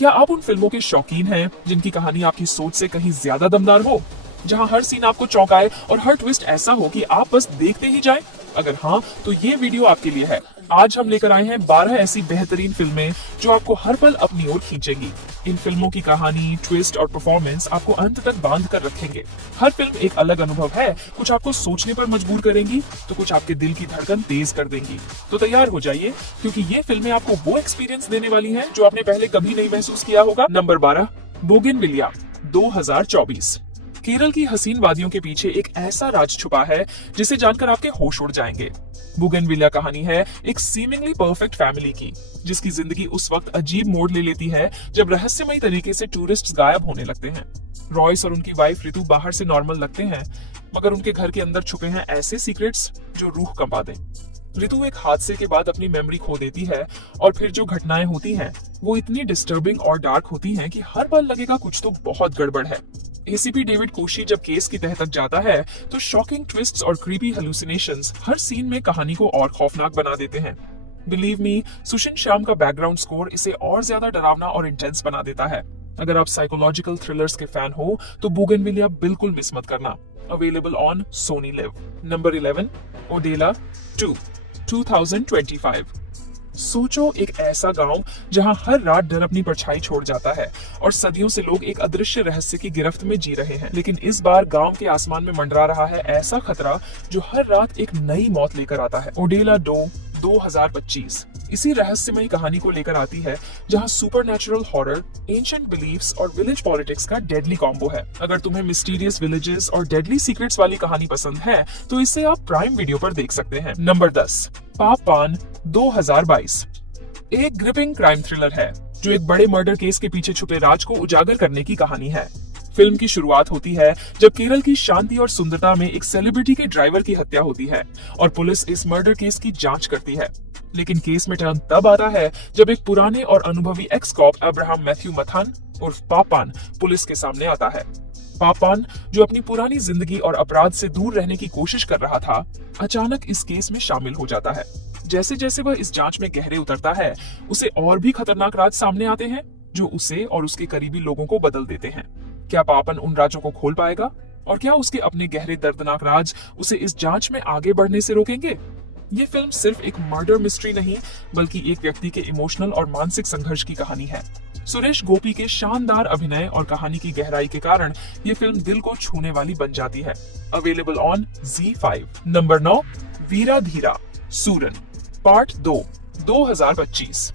क्या आप उन फिल्मों के शौकीन हैं जिनकी कहानी आपकी सोच से कहीं ज्यादा दमदार हो, जहां हर सीन आपको चौंकाए और हर ट्विस्ट ऐसा हो कि आप बस देखते ही जाएं? अगर हाँ, तो ये वीडियो आपके लिए है। आज हम लेकर आए हैं 12 ऐसी बेहतरीन फिल्में जो आपको हर पल अपनी ओर खींचेंगी। इन फिल्मों की कहानी, ट्विस्ट और परफॉर्मेंस आपको अंत तक बांध कर रखेंगे। हर फिल्म एक अलग अनुभव है, कुछ आपको सोचने पर मजबूर करेंगी तो कुछ आपके दिल की धड़कन तेज कर देंगी। तो तैयार हो जाइए, क्योंकि ये फिल्में आपको वो एक्सपीरियंस देने वाली हैं जो आपने पहले कभी नहीं महसूस किया होगा। Number 12, bougainvillea 2024। केरल की हसीन वादियों के पीछे एक ऐसा राज छुपा है जिसे जानकर आपके होश उड़ जाएंगे। बोगनविलिया कहानी है एक सीमिंगली परफेक्ट फैमिली की, जिसकी जिंदगी उस वक्त अजीब मोड़ ले लेती है जब रहस्यमयी तरीके से टूरिस्ट्स गायब होने लगते हैं। रॉयस और उनकी वाइफ रितु बाहर से नॉर्मल लगते हैं, मगर उनके घर के अंदर छुपे हैं ऐसे सीक्रेट्स जो रूह कंपा दें। रितु एक हादसे के बाद अपनी मेमोरी खो देती है और फिर जो घटनाएं होती हैं वो इतनी डिस्टर्बिंग और डार्क होती हैं कि हर बार लगेगा कुछ तो बहुत गड़बड़ है। एसीपी डेविड कोशी जब केस की तह तक जाता है तो शॉकिंग ट्विस्ट्स और क्रीपी हेलुसिनेशंस हर सीन में कहानी को और खौफनाक बना देते हैं। बिलीव मी, सुशिन श्याम का बैकग्राउंड स्कोर इसे और ज्यादा डरावना और इंटेंस बना देता है। अगर आप साइकोलॉजिकल थ्रिलर्स के फैन हो तो बोगनविलिया बिल्कुल मिस मत करना। Available on Sony live. Number 11, Odela 2 2025। सोचो, एक ऐसा गांव जहां हर रात डर अपनी परछाई छोड़ जाता है और सदियों से लोग एक अदृश्य रहस्य की गिरफ्त में जी रहे हैं। लेकिन इस बार गांव के आसमान में मंडरा रहा है ऐसा खतरा जो हर रात एक नई मौत लेकर आता है। ओडेला 2025 इसी रहस्यमयी कहानी को लेकर आती है जहां सुपरनैचुरल हॉरर, एंशिएंट बिलीफ्स और विलेज पॉलिटिक्स का डेडली कॉम्बो है। अगर तुम्हें मिस्टीरियस विलेजेस और डेडली सीक्रेट्स वाली कहानी पसंद है तो इसे आप प्राइम वीडियो पर देख सकते हैं। नंबर 10, पापपान 2022। एक ग्रिपिंग क्राइम थ्रिलर है जो एक बड़े मर्डर केस के पीछे छुपे राज को उजागर करने की कहानी है। फिल्म की शुरुआत होती है जब केरल की शांति और सुंदरता में एक सेलिब्रिटी के ड्राइवर की हत्या होती है और पुलिस इस मर्डर केस की जांच करती है। लेकिन केस में टर्न तब आता है जब एक पुराने और अनुभवी एक्स कॉप अब्राहम मैथ्यू मथान उर्फ पापान पुलिस के सामने आता है। पापान, जो अपनी पुरानी जिंदगी और अपराध से दूर रहने की कोशिश कर रहा था, अचानक इस केस में शामिल हो जाता है। जैसे जैसे वह इस जांच में गहरे उतरता है, उसे और भी खतरनाक राज सामने आते हैं जो उसे और उसके करीबी लोगों को बदल देते हैं। क्या पापन उन राजों को खोल पाएगा और क्या उसके अपने गहरे दर्दनाक राज उसे इस जांच में आगे बढ़ने से रोकेंगे? ये फिल्म सिर्फ एक मर्डर मिस्ट्री नहीं, बल्कि एक व्यक्ति के इमोशनल और मानसिक संघर्ष की कहानी है। सुरेश गोपी के शानदार अभिनय और कहानी की गहराई के कारण ये फिल्म दिल को छूने वाली बन जाती है। Available on ZEE5। नंबर 9, वीरा धीरा सूरन पार्ट 2 2025।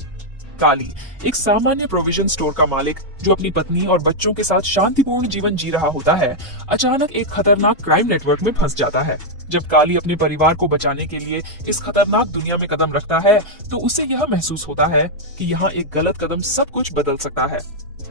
काली, एक सामान्य प्रोविजन स्टोर का मालिक जो अपनी पत्नी और बच्चों के साथ शांतिपूर्ण जीवन जी रहा होता है, अचानक एक खतरनाक क्राइम नेटवर्क में फंस जाता है। जब काली अपने परिवार को बचाने के लिए इस खतरनाक दुनिया में कदम रखता है तो उसे यह महसूस होता है कि यहाँ एक गलत कदम सब कुछ बदल सकता है।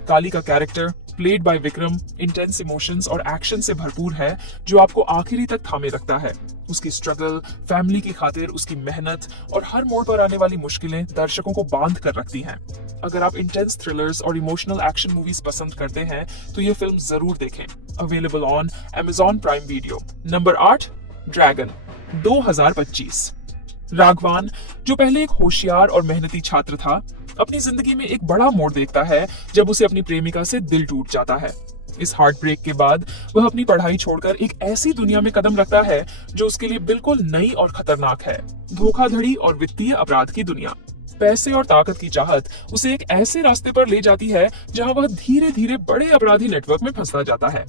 काली का character, played by Vikram, intense emotions और एक्शन से भरपूर है जो आपको आखिरी तक थामे रखता है। उसकी स्ट्रगल, फैमिली की खातिर उसकी मेहनत और हर मोड़ पर आने वाली मुश्किलें दर्शकों को बांध कर रखती हैं। अगर आप इंटेंस थ्रिलर्स और इमोशनल एक्शन मूवीज पसंद करते हैं तो ये फिल्म जरूर देखें। Available on Amazon prime video. Number 8, dragon 2025। राघवान, जो पहले एक होशियार और मेहनती छात्र था, अपनी जिंदगी में एक बड़ा मोड़ देखता है जब उसे अपनी प्रेमिका से दिल टूट जाता है। इस हार्ट ब्रेक के बाद वह अपनी पढ़ाई छोड़कर एक ऐसी दुनिया में कदम रखता है जो उसके लिए बिल्कुल नई और खतरनाक है। धोखाधड़ी और वित्तीय अपराध की दुनिया। पैसे और ताकत की चाहत उसे एक ऐसे रास्ते पर ले जाती है जहां वह धीरे धीरे बड़े अपराधी नेटवर्क में फंसता जाता है।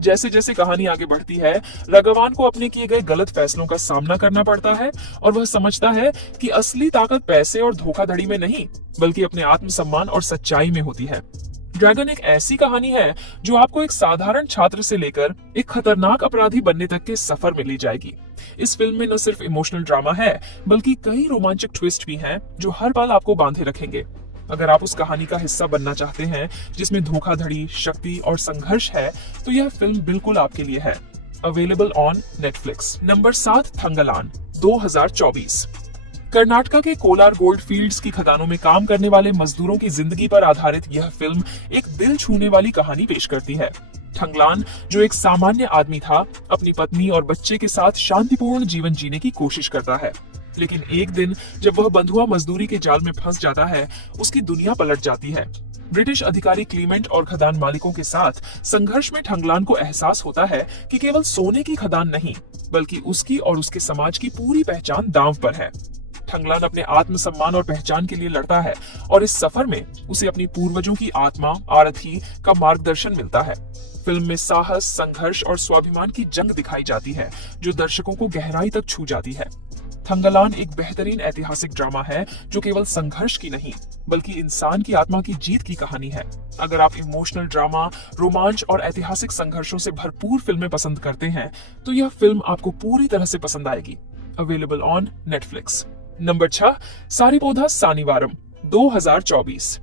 जैसे जैसे कहानी आगे बढ़ती है, राघवान को अपने किए गए गलत फैसलों का सामना करना पड़ता है और वह समझता है कि असली ताकत पैसे और धोखाधड़ी में नहीं, बल्कि अपने आत्मसम्मान और सच्चाई में होती है। ड्रैगन एक ऐसी कहानी है जो आपको एक साधारण छात्र से लेकर एक खतरनाक अपराधी बनने तक के सफर में ले जाएगी। इस फिल्म में न सिर्फ इमोशनल ड्रामा है, बल्कि कई रोमांचक ट्विस्ट भी हैं जो हर पल आपको बांधे रखेंगे। अगर आप उस कहानी का हिस्सा बनना चाहते हैं जिसमें धोखाधड़ी, शक्ति और संघर्ष है, तो यह फिल्म बिल्कुल आपके लिए है। Available on Netflix. Number 7, Thangalaan 2024। Karnataka के कोलार गोल्ड फील्ड्स की खदानों में काम करने वाले मजदूरों की जिंदगी पर आधारित यह फिल्म एक दिल छूने वाली कहानी पेश करती है। थंगलान, जो एक सामान्य आदमी था, अपनी पत्नी और बच्चे के साथ शांतिपूर्ण जीवन जीने की कोशिश करता है। लेकिन एक दिन जब वह बंधुआ मजदूरी के जाल में फंस जाता है, उसकी दुनिया पलट जाती है। ब्रिटिश अधिकारी क्लीमेंट और खदान मालिकों के साथ संघर्ष में ठंगलान को एहसास होता है कि केवल सोने की खदान नहीं, बल्कि उसकी और उसके समाज की पूरी पहचान दांव पर है। ठंगलान अपने आत्मसम्मान और पहचान के लिए लड़ता है और इस सफर में उसे अपनी पूर्वजों की आत्मा आरथी का मार्गदर्शन मिलता है। फिल्म में साहस, संघर्ष और स्वाभिमान की जंग दिखाई जाती है जो दर्शकों को गहराई तक छू जाती है। थंगलान एक बेहतरीन ऐतिहासिक ड्रामा है जो केवल संघर्ष की नहीं, बल्कि इंसान की आत्मा की जीत की कहानी है। अगर आप इमोशनल ड्रामा, रोमांच और ऐतिहासिक संघर्षों से भरपूर फिल्में पसंद करते हैं, तो यह फिल्म आपको पूरी तरह से पसंद आएगी। Available on Netflix. नंबर 6, सारिपोदा सानिवारम 2024।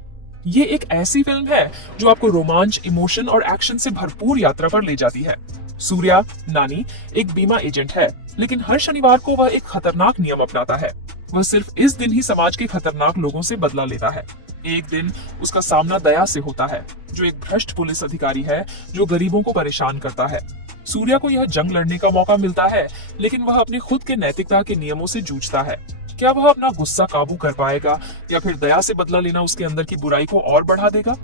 ये एक ऐसी फिल्म है जो आपको रोमांच, इमोशन और एक्शन से भरपूर यात्रा पर ले जाती है। सूर्या नानी एक बीमा एजेंट है, लेकिन हर शनिवार को वह एक खतरनाक नियम अपनाता है। वह सिर्फ इस दिन ही समाज के खतरनाक लोगों से बदला लेता है। एक दिन उसका सामना दया से होता है, जो एक भ्रष्ट पुलिस अधिकारी है जो गरीबों को परेशान करता है। सूर्या को यह जंग लड़ने का मौका मिलता है, लेकिन वह अपने खुद के नैतिकता के नियमों से जूझता है। क्या वह अपना गुस्सा काबू कर पाएगा या फिर दया से बदला लेना उसके अंदर की बुराई को और बढ़ा देगा?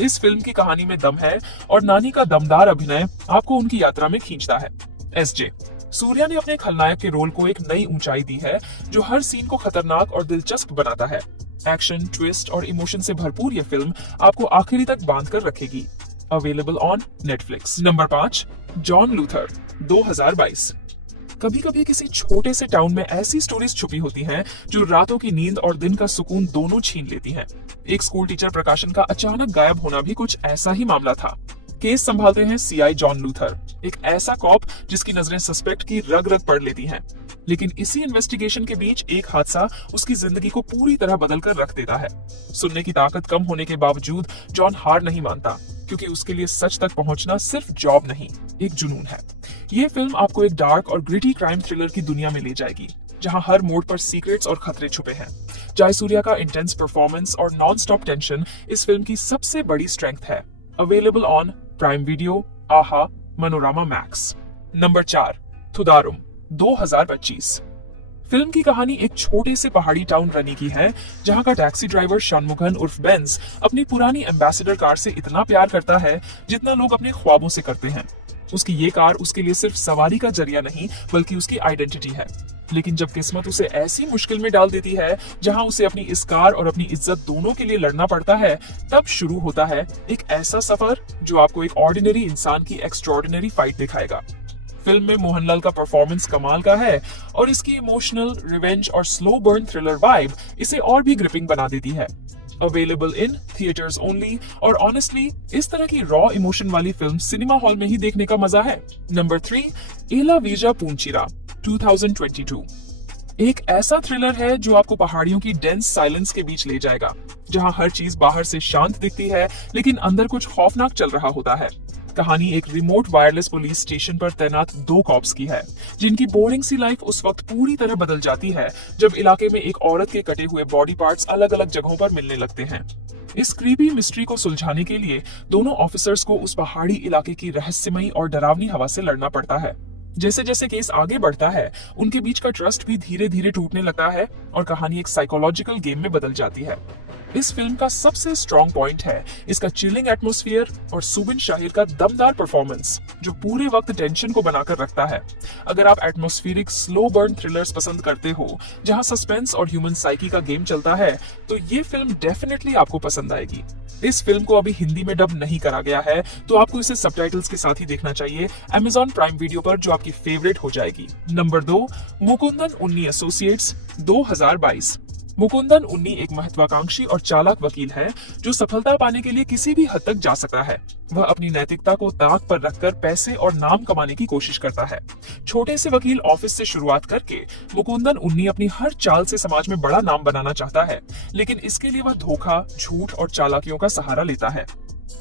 इस फिल्म की कहानी में दम है और नानी का दमदार अभिनय आपको उनकी यात्रा में खींचता है। एसजे सूर्या ने अपने खलनायक के रोल को एक नई ऊंचाई दी है जो हर सीन को खतरनाक और दिलचस्प बनाता है। एक्शन, ट्विस्ट और इमोशन से भरपूर यह फिल्म आपको आखिरी तक बांध कर रखेगी। Available on Netflix. Number 5, John Luther 2022। कभी कभी किसी छोटे से टाउन में ऐसी स्टोरीज छुपी होती हैं जो रातों की नींद और दिन का सुकून दोनों छीन लेती हैं। एक स्कूल टीचर प्रकाशन का अचानक गायब होना भी कुछ ऐसा ही मामला था। केस संभालते हैं सीआई जॉन लूथर, एक ऐसा कॉप जिसकी नजरें सस्पेक्ट की रग रग पड़ लेती हैं। लेकिन इसी इन्वेस्टिगेशन के बीच एक हादसा उसकी जिंदगी को पूरी तरह बदल कर रख देता है। सुनने की ताकत कम होने के बावजूद जॉन हार नहीं मानता, क्योंकि उसके लिए सच तक पहुंचना सिर्फ जॉब नहीं, एक जुनून है। ये फिल्म आपको एक डार्क और ग्रिटी क्राइम थ्रिलर की दुनिया में ले जाएगी, जहां हर मोड़ पर सीक्रेट्स और खतरे छुपे हैं। जयसूर्या का इंटेंस परफॉर्मेंस और नॉन स्टॉप टेंशन इस फिल्म की सबसे बड़ी स्ट्रेंथ है। अवेलेबल ऑन प्राइम वीडियो, आहा, मनोरमा मैक्स। नंबर 4, थुदारुम 2025। फिल्म की कहानी एक छोटे से पहाड़ी टाउन रनी की है, जहां का टैक्सी ड्राइवर शनमुगन उर्फ बेंज अपनी पुरानी एम्बेसडर कार से इतना प्यार करता है जितना लोग अपने ख्वाबों से करते हैं। उसकी ये कार उसके लिए सिर्फ सवारी का जरिया नहीं, बल्कि उसकी आइडेंटिटी है। लेकिन जब किस्मत उसे ऐसी मुश्किल में डाल देती है जहां उसे अपनी इस कार और अपनी इज्जत दोनों के लिए लड़ना पड़ता है, तब शुरू होता है एक ऐसा सफर जो आपको एक ऑर्डिनरी इंसान की एक्स्ट्रॉर्डिनरी फाइट दिखाएगा। फिल्म में मोहनलाल का परफॉर्मेंस कमाल का है और इसकी इमोशनल, रिवेंज और स्लो बर्न थ्रिलर वाइब इसे और भी ग्रिपिंग बना देती है। अवेलेबल इन थिएटर्स ओनली, और ऑनेस्टली इस तरह की रॉ इमोशन वाली फिल्म सिनेमा हॉल में ही देखने का मजा है। नंबर 3, एला वीजा पूंचीरा 2022। एक ऐसा थ्रिलर है जो आपको पहाड़ियों की डेंस साइलेंस के बीच ले जाएगा, जहां हर चीज बाहर से शांत दिखती है लेकिन अंदर कुछ खौफनाक चल रहा होता है। कहानी एक रिमोट वायरलेस पुलिस स्टेशन पर तैनात 2 कॉप्स की है, जिनकी बोरिंग सी लाइफ उस वक्त पूरी तरह बदल जाती है जब इलाके में एक औरत के कटे हुए बॉडी पार्ट्स अलग अलग जगहों पर मिलने लगते हैं। इस क्रीपी मिस्ट्री को सुलझाने के लिए दोनों ऑफिसर्स को उस पहाड़ी इलाके की रहस्यमयी और डरावनी हवा से लड़ना पड़ता है। जैसे जैसे केस आगे बढ़ता है, उनके बीच का ट्रस्ट भी धीरे धीरे टूटने लगता है और कहानी एक साइकोलॉजिकल गेम में बदल जाती है। इस फिल्म का सबसे स्ट्रॉन्ग पॉइंट है इसका चिलिंग एटमॉस्फेयर और सुबिन शाहिर का दमदार परफॉर्मेंस, जो पूरे वक्त टेंशन को बनाकर रखता है। अगर आप एटमॉस्फेरिक स्लो बर्न थ्रिलर्स पसंद करते हो, जहां सस्पेंस और ह्यूमन साइकी का गेम चलता है, तो ये फिल्म डेफिनेटली आपको पसंद आएगी। इस फिल्म को अभी हिंदी में डब नहीं करा गया है, तो आपको इसे सबटाइटल्स के साथ ही देखना चाहिए Amazon प्राइम वीडियो पर, जो आपकी फेवरेट हो जाएगी। नंबर 2, मुकुंदन उन्नी एसोसिएट्स 2022। मुकुंदन उन्नी एक महत्वाकांक्षी और चालाक वकील है जो सफलता पाने के लिए किसी भी हद तक जा सकता है। वह अपनी नैतिकता को ताक पर रखकर पैसे और नाम कमाने की कोशिश करता है। छोटे से वकील ऑफिस से शुरुआत करके मुकुंदन उन्नी अपनी हर चाल से समाज में बड़ा नाम बनाना चाहता है, लेकिन इसके लिए वह धोखा, झूठ और चालाकियों का सहारा लेता है।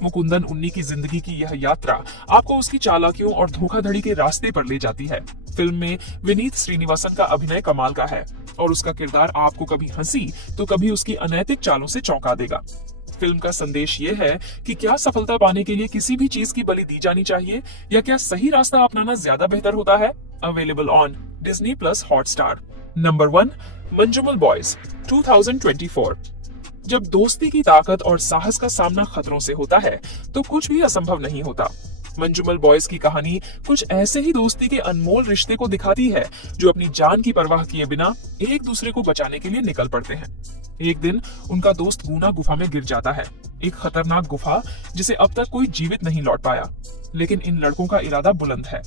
मुकुंदन उन्नी की जिंदगी की यह यात्रा आपको उसकी चालाकियों और धोखाधड़ी के रास्ते पर ले जाती है। फिल्म में विनीत श्रीनिवासन का अभिनय कमाल का है और उसका किरदार आपको कभी हंसी तो कभी उसकी अनैतिक चालों से चौंका देगा। फिल्म का संदेश ये है कि क्या सफलता पाने के लिए किसी भी चीज की बलि दी जानी चाहिए या क्या सही रास्ता अपनाना ज्यादा बेहतर होता है। Available on Disney+ Hotstar. Number 1, Manjummel boys 2024। जब दोस्ती की ताकत और साहस का सामना खतरों से होता है तो कुछ भी असंभव नहीं होता। मंजूमल बॉयज की कहानी कुछ ऐसे ही दोस्ती के अनमोल रिश्ते को दिखाती है जो अपनी जान की परवाह किए बिना एक दूसरे को बचाने के लिए निकल पड़ते हैं। एक दिन उनका दोस्त गूना गुफा में गिर जाता है, एक खतरनाक गुफा जिसे अब तक कोई जीवित नहीं लौट पाया। लेकिन इन लड़कों का इरादा बुलंद है।